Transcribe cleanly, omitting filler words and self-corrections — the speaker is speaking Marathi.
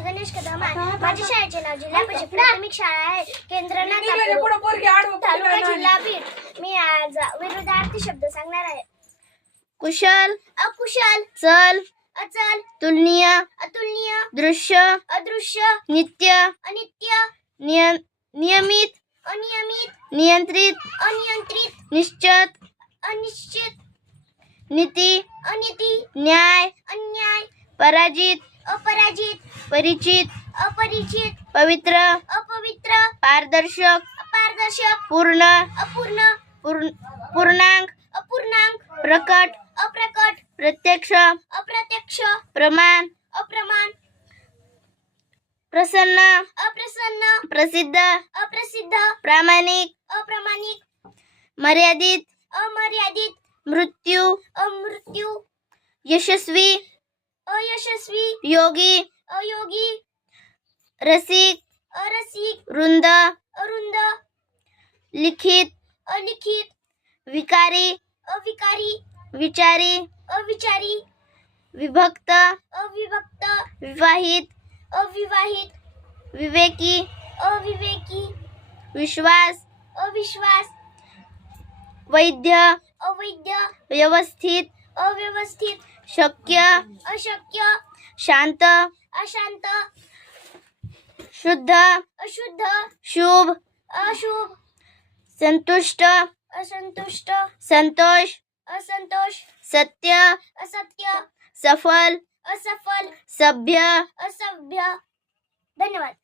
माझं गणेश कदम आहे. माझ्या शाळेचे नाव जिल्हा परिषद प्राथमिक शाळा आहे, केंद्रनाथ तालुका जिल्हा बीड. मी आज विरुद्धार्थी शब्द सांगणार आहे. कुशल, अकुशल, चल, अचल, तुलनीय, अतुलनीय, दृश्य, अदृश्य, नित्य, अनित्य, नियमित, अनियमित, नियंत्रित, अनियंत्रित, निश्चित, अनिश्चित, नीती, अनिती, न्याय, अन्याय, पराजित, अपराजित, परिचित, अपरिचित, पवित्र, अपवित्र, पारदर्शक, अपारदर्शक, पूर्ण, अपूर्ण, पूर्णांक, अपूर्णांक, प्रकट, अप्रकट, प्रत्यक्ष, अप्रत्यक्ष, प्रमाण, अप्रमाण, प्रसन्न, अप्रसन्न, प्रसिद्ध, अप्रसिद्ध, प्रामाणिक, अप्रामाणिक, मर्यादित, अमर्यादित, मृत्यू, अमृत्यू, यशस्वी, अयशस्वी, योगी, अयोगी, रसिक, अरसिक, रुंद, अरुंद, लिखित, अलिखित, विकारी, अविकारी, विचारी, अविचारी, विभक्त, अविभक्त, विवाहित, अविवाहित, विवेकी, अविवेकी, विश्वास, अविश्वास, वैद्य, अवैध, व्यवस्थित, अव्यवस्थित, शक्य, अशक्य, शांत, अशांत, शुद्ध, अशुद्ध, शुभ, अशुभ, संतुष्ट, असंतुष्ट, संतोष, असंतोष, सत्य, असत्य, सफल, असफल, सभ्य, असभ्य. धन्यवाद.